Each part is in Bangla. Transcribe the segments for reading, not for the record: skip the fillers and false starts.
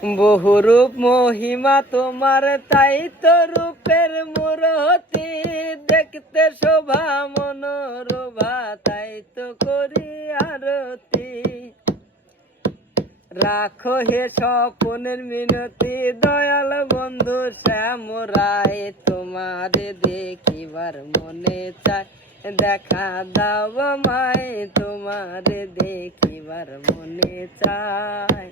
বহুরূপ মহিমা তোমার, তাই তো রূপের মূরতি, দেখতে শোভা মনোরোভা, তাই তো করি আরতি। রাখো হে স্বপনের মিনতি, দয়াল বন্ধু শ্যাম রায়, তোমারে দেখিবার মনে চায়, দেখা দাও আমায়, তোমারে দেখিবার মনে চায়।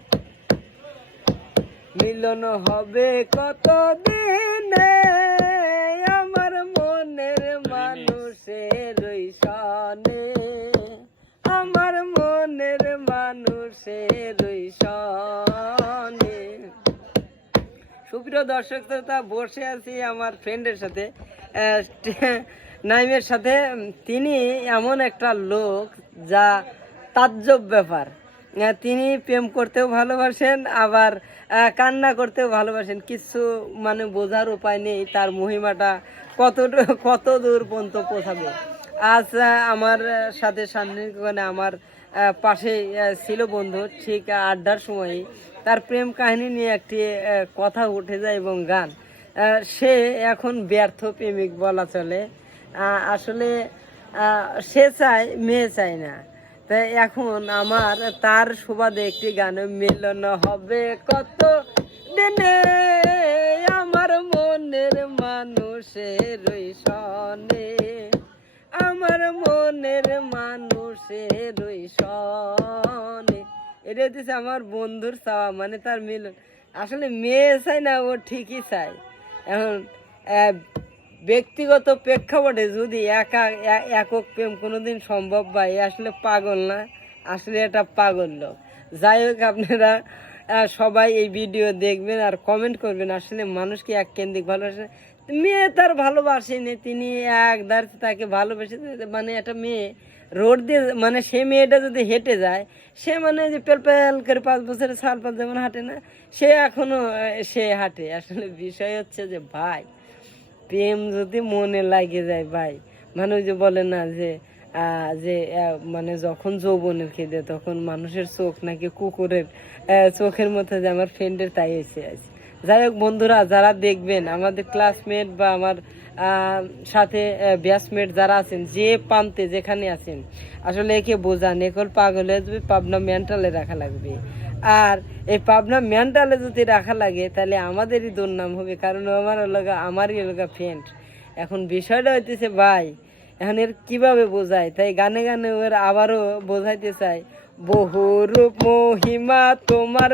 মিলন হবে কত দিনে, আমার মনের মানুষের সনে, আমার মনের মানুষের সনে। সুপ্রিয় দর্শক শ্রোতা, বসে আছি আমার ফ্রেন্ডের সাথে, নাইমের সাথে। তিনি এমন একটা লোক যা তাজ্জব ব্যাপার। তিনি প্রেম করতেও ভালোবাসেন, আবার কান্না করতেও ভালোবাসেন। কিছু মানে বোঝার উপায় নেই তার মহিমাটা কত দূর পর্যন্ত পৌঁছাবে। আজ আমার সাথে সান্নিধ্যে আমার পাশে ছিল বন্ধু, ঠিক আড্ডার সময়ই তার প্রেম কাহিনী নিয়ে একটি কথা উঠে যায় এবং গান। সে এখন ব্যর্থ প্রেমিক বলা চলে। আসলে সে চায়, মেয়ে চায় না। তাই এখন আমার তার সুবাদে একটি গান, মিলন হবে কত দিনে, আমার মনের মানুষের সনে, আমার মনের মানুষের সনে। এটা হচ্ছে আমার বন্ধুর চাওয়া, মানে তার মিলন। আসলে মেয়ে চায় না, ও ঠিকই চায়। এখন ব্যক্তিগত প্রেক্ষাপটে যদি একক প্রেম কোনোদিন সম্ভব হয়, আসলে পাগল না, আসলে এটা পাগল লোক। যাই হোক, আপনারা সবাই এই ভিডিও দেখবেন আর কমেন্ট করবেন। আসলে মানুষকে এক কেন্দ্রিক ভালোবাসে, মেয়ে তার ভালোবাসেনি, তিনি একদার তাকে ভালোবেসে। মানে একটা মেয়ে রোড দিয়ে, মানে সে মেয়েটা যদি হেঁটে যায়, সে মানে যে পেল পেল করে 5 বছরের সাল পাল যেমন হাঁটে না, সে এখনো সে হাঁটে। আসলে বিষয় হচ্ছে যে ভাই, প্রেম যদি মনে লাগে যায় ভাই, মানুষ যে বলে না যে মানে যখন যৌবনের খেদে, তখন মানুষের চোখ নাকি কুকুরের চোখের মধ্যে, যে আমার ফ্রেন্ডের তাই হয়েছে। যাই হোক বন্ধুরা, যারা দেখবেন, আমাদের ক্লাসমেট বা আমার সাথে ব্যাচমেট যারা আছেন, যে প্রান্তে যেখানে আছেন, আসলে একে বোঝান, এখন পাগল হয়ে যাবে, পাবনা মেন্টালে রাখা লাগবে। আর এই পাবনা মেন্টালে যদি রাখা লাগে, তাহলে আমাদেরই দুর্নাম হবে, কারণ আমারই এলাকা ফ্রেন্ড। এখন বিষয়টা হইতেছে ভাই, এখন এর কিভাবে বোঝায়, তাই গানে গানে ওর আবারও বোঝাইতে চাই, বহুরূপ মহিমা তোমার।